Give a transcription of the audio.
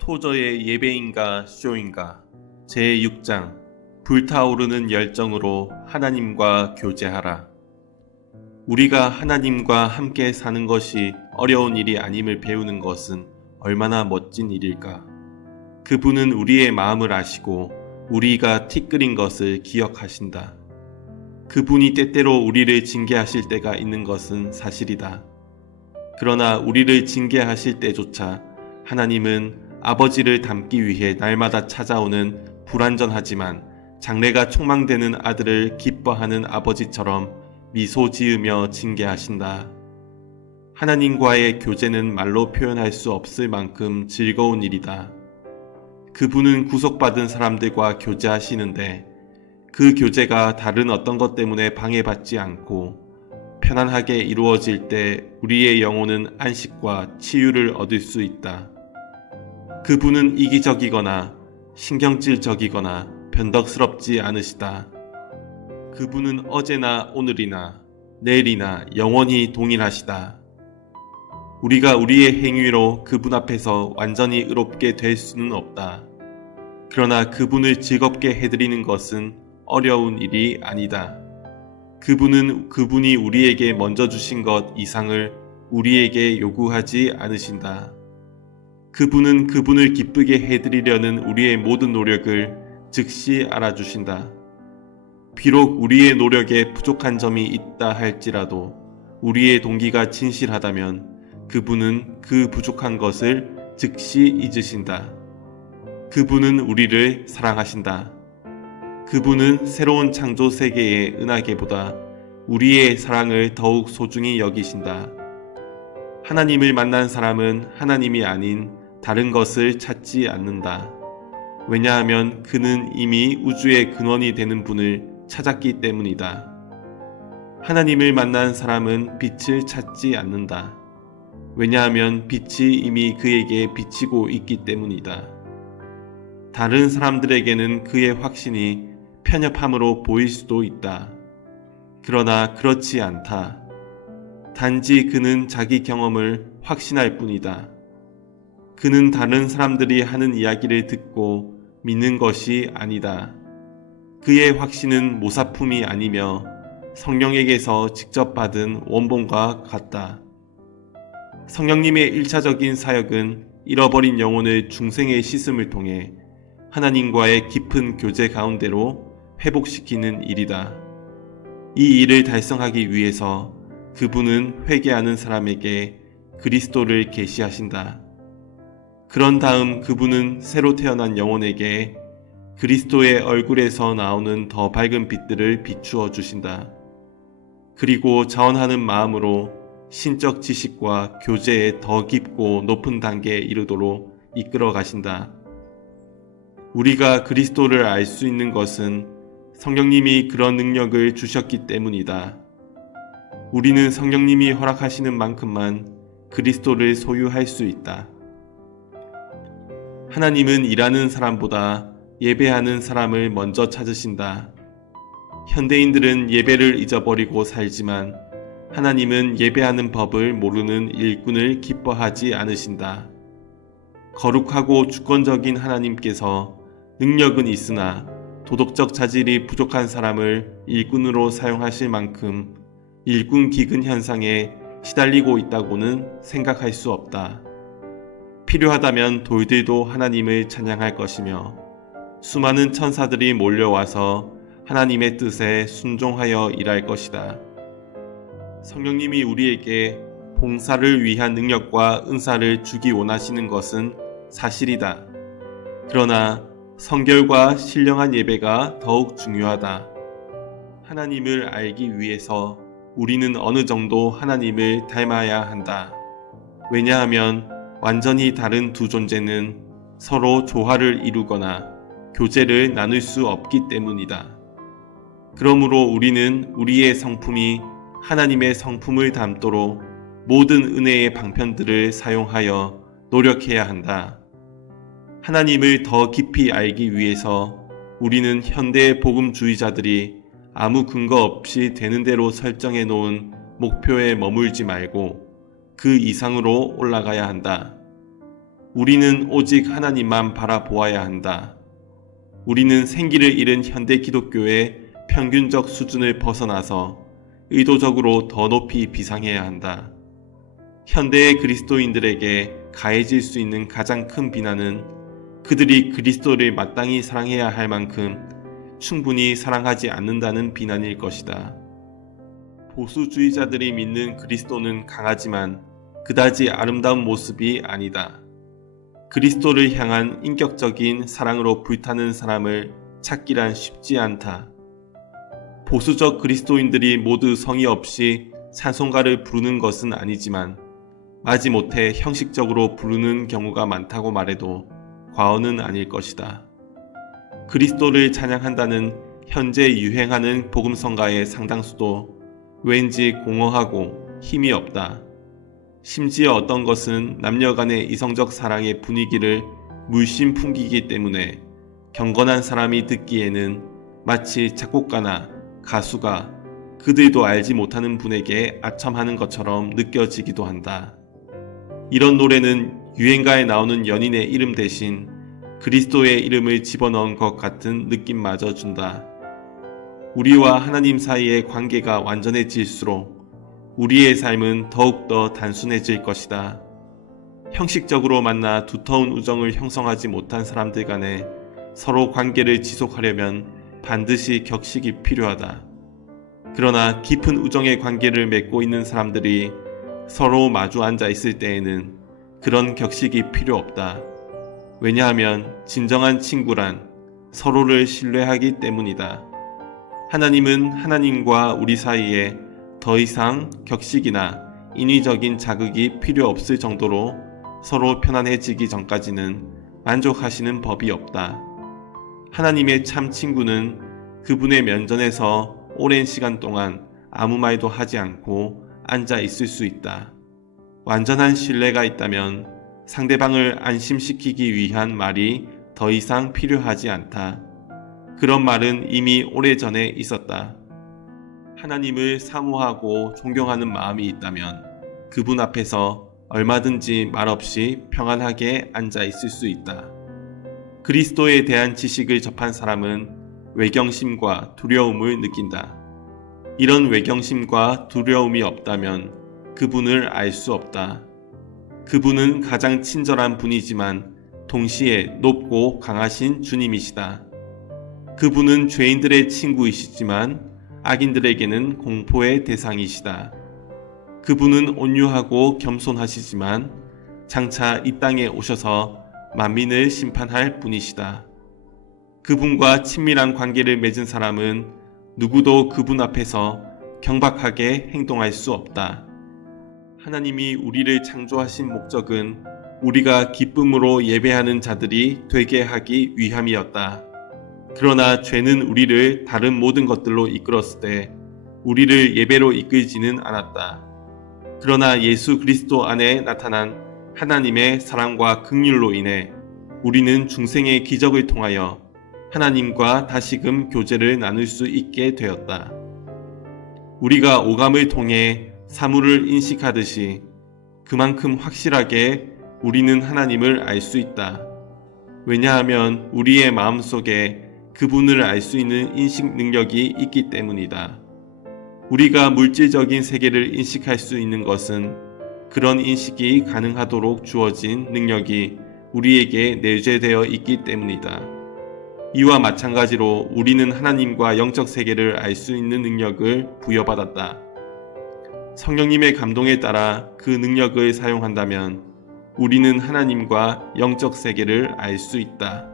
토저의 예배인가 쇼인가 제6장 불타오르는 열정으로 하나님과 교제하라. 우리가 하나님과 함께 사는 것이 어려운 일이 아님을 배우는 것은 얼마나 멋진 일일까. 그분은 우리의 마음을 아시고 우리가 티끌인 것을 기억하신다. 그분이 때때로 우리를 징계하실 때가 있는 것은 사실이다. 그러나 우리를 징계하실 때조차 하나님은 아버지를 닮기 위해 날마다 찾아오는 불완전하지만 장래가 촉망되는 아들을 기뻐하는 아버지처럼 미소 지으며 징계하신다. 하나님과의 교제는 말로 표현할 수 없을 만큼 즐거운 일이다. 그분은 구속받은 사람들과 교제하시는데 그 교제가 다른 어떤 것 때문에 방해받지 않고 편안하게 이루어질 때 우리의 영혼은 안식과 치유를 얻을 수 있다. 그분은 이기적이거나 신경질적이거나 변덕스럽지 않으시다. 그분은 어제나 오늘이나 내일이나 영원히 동일하시다. 우리가 우리의 행위로 그분 앞에서 완전히 의롭게 될 수는 없다. 그러나 그분을 즐겁게 해드리는 것은 어려운 일이 아니다. 그분이 우리에게 먼저 주신 것 이상을 우리에게 요구하지 않으신다. 그분은 그분을 기쁘게 해드리려는 우리의 모든 노력을 즉시 알아주신다. 비록 우리의 노력에 부족한 점이 있다 할지라도 우리의 동기가 진실하다면 그분은 그 부족한 것을 즉시 잊으신다. 그분은 우리를 사랑하신다. 그분은 새로운 창조 세계의 은하계보다 우리의 사랑을 더욱 소중히 여기신다. 하나님을 만난 사람은 하나님이 아닌 다른 것을 찾지 않는다. 왜냐하면 그는 이미 우주의 근원이 되는 분을 찾았기 때문이다. 하나님을 만난 사람은 빛을 찾지 않는다. 왜냐하면 빛이 이미 그에게 비치고 있기 때문이다. 다른 사람들에게는 그의 확신이 편협함으로 보일 수도 있다. 그러나 그렇지 않다. 단지 그는 자기 경험을 확신할 뿐이다. 그는 다른 사람들이 하는 이야기를 듣고 믿는 것이 아니다. 그의 확신은 모사품이 아니며 성령에게서 직접 받은 원본과 같다. 성령님의 1차적인 사역은 잃어버린 영혼을 중생의 씻음을 통해 하나님과의 깊은 교제 가운데로 회복시키는 일이다. 이 일을 달성하기 위해서 그분은 회개하는 사람에게 그리스도를 계시하신다. 그런 다음 그분은 새로 태어난 영혼에게 그리스도의 얼굴에서 나오는 더 밝은 빛들을 비추어 주신다. 그리고 자원하는 마음으로 신적 지식과 교제에 더 깊고 높은 단계에 이르도록 이끌어 가신다. 우리가 그리스도를 알 수 있는 것은 성령님이 그런 능력을 주셨기 때문이다. 우리는 성령님이 허락하시는 만큼만 그리스도를 소유할 수 있다. 하나님은 일하는 사람보다 예배하는 사람을 먼저 찾으신다. 현대인들은 예배를 잊어버리고 살지만 하나님은 예배하는 법을 모르는 일꾼을 기뻐하지 않으신다. 거룩하고 주권적인 하나님께서 능력은 있으나 도덕적 자질이 부족한 사람을 일꾼으로 사용하실 만큼 일꾼 기근 현상에 시달리고 있다고는 생각할 수 없다. 필요하다면 돌들도 하나님을 찬양할 것이며 수많은 천사들이 몰려와서 하나님의 뜻에 순종하여 일할 것이다. 성령님이 우리에게 봉사를 위한 능력과 은사를 주기 원하시는 것은 사실이다. 그러나 성결과 신령한 예배가 더욱 중요하다. 하나님을 알기 위해서 우리는 어느 정도 하나님을 닮아야 한다. 왜냐하면 완전히 다른 두 존재는 서로 조화를 이루거나 교제를 나눌 수 없기 때문이다. 그러므로 우리는 우리의 성품이 하나님의 성품을 닮도록 모든 은혜의 방편들을 사용하여 노력해야 한다. 하나님을 더 깊이 알기 위해서 우리는 현대 복음주의자들이 아무 근거 없이 되는 대로 설정해 놓은 목표에 머물지 말고 그 이상으로 올라가야 한다. 우리는 오직 하나님만 바라보아야 한다. 우리는 생기를 잃은 현대 기독교의 평균적 수준을 벗어나서 의도적으로 더 높이 비상해야 한다. 현대의 그리스도인들에게 가해질 수 있는 가장 큰 비난은 그들이 그리스도를 마땅히 사랑해야 할 만큼 충분히 사랑하지 않는다는 비난일 것이다. 보수주의자들이 믿는 그리스도는 강하지만 그다지 아름다운 모습이 아니다. 그리스도를 향한 인격적인 사랑으로 불타는 사람을 찾기란 쉽지 않다. 보수적 그리스도인들이 모두 성의 없이 찬송가를 부르는 것은 아니지만 마지못해 형식적으로 부르는 경우가 많다고 말해도 과언은 아닐 것이다. 그리스도를 찬양한다는 현재 유행하는 복음성가의 상당수도 왠지 공허하고 힘이 없다. 심지어 어떤 것은 남녀 간의 이성적 사랑의 분위기를 물씬 풍기기 때문에 경건한 사람이 듣기에는 마치 작곡가나 가수가 그들도 알지 못하는 분에게 아첨하는 것처럼 느껴지기도 한다. 이런 노래는 유행가에 나오는 연인의 이름 대신 그리스도의 이름을 집어넣은 것 같은 느낌마저 준다. 우리와 하나님 사이의 관계가 완전해질수록 우리의 삶은 더욱더 단순해질 것이다. 형식적으로 만나 두터운 우정을 형성하지 못한 사람들 간에 서로 관계를 지속하려면 반드시 격식이 필요하다. 그러나 깊은 우정의 관계를 맺고 있는 사람들이 서로 마주 앉아 있을 때에는 그런 격식이 필요 없다. 왜냐하면 진정한 친구란 서로를 신뢰하기 때문이다. 하나님은 하나님과 우리 사이에 더 이상 격식이나 인위적인 자극이 필요 없을 정도로 서로 편안해지기 전까지는 만족하시는 법이 없다. 하나님의 참 친구는 그분의 면전에서 오랜 시간 동안 아무 말도 하지 않고 앉아 있을 수 있다. 완전한 신뢰가 있다면 상대방을 안심시키기 위한 말이 더 이상 필요하지 않다. 그런 말은 이미 오래전에 있었다. 하나님을 사모하고 존경하는 마음이 있다면 그분 앞에서 얼마든지 말없이 평안하게 앉아 있을 수 있다. 그리스도에 대한 지식을 접한 사람은 외경심과 두려움을 느낀다. 이런 외경심과 두려움이 없다면 그분을 알 수 없다. 그분은 가장 친절한 분이지만 동시에 높고 강하신 주님이시다. 그분은 죄인들의 친구이시지만 악인들에게는 공포의 대상이시다. 그분은 온유하고 겸손하시지만 장차 이 땅에 오셔서 만민을 심판할 분이시다. 그분과 친밀한 관계를 맺은 사람은 누구도 그분 앞에서 경박하게 행동할 수 없다. 하나님이 우리를 창조하신 목적은 우리가 기쁨으로 예배하는 자들이 되게 하기 위함이었다. 그러나 죄는 우리를 다른 모든 것들로 이끌었을 때 우리를 예배로 이끌지는 않았다. 그러나 예수 그리스도 안에 나타난 하나님의 사랑과 긍휼로 인해 우리는 중생의 기적을 통하여 하나님과 다시금 교제를 나눌 수 있게 되었다. 우리가 오감을 통해 사물을 인식하듯이 그만큼 확실하게 우리는 하나님을 알 수 있다. 왜냐하면 우리의 마음속에 그분을 알 수 있는 인식 능력이 있기 때문이다. 우리가 물질적인 세계를 인식할 수 있는 것은 그런 인식이 가능하도록 주어진 능력이 우리에게 내재되어 있기 때문이다. 이와 마찬가지로 우리는 하나님과 영적 세계를 알 수 있는 능력을 부여받았다. 성령님의 감동에 따라 그 능력을 사용한다면 우리는 하나님과 영적 세계를 알 수 있다.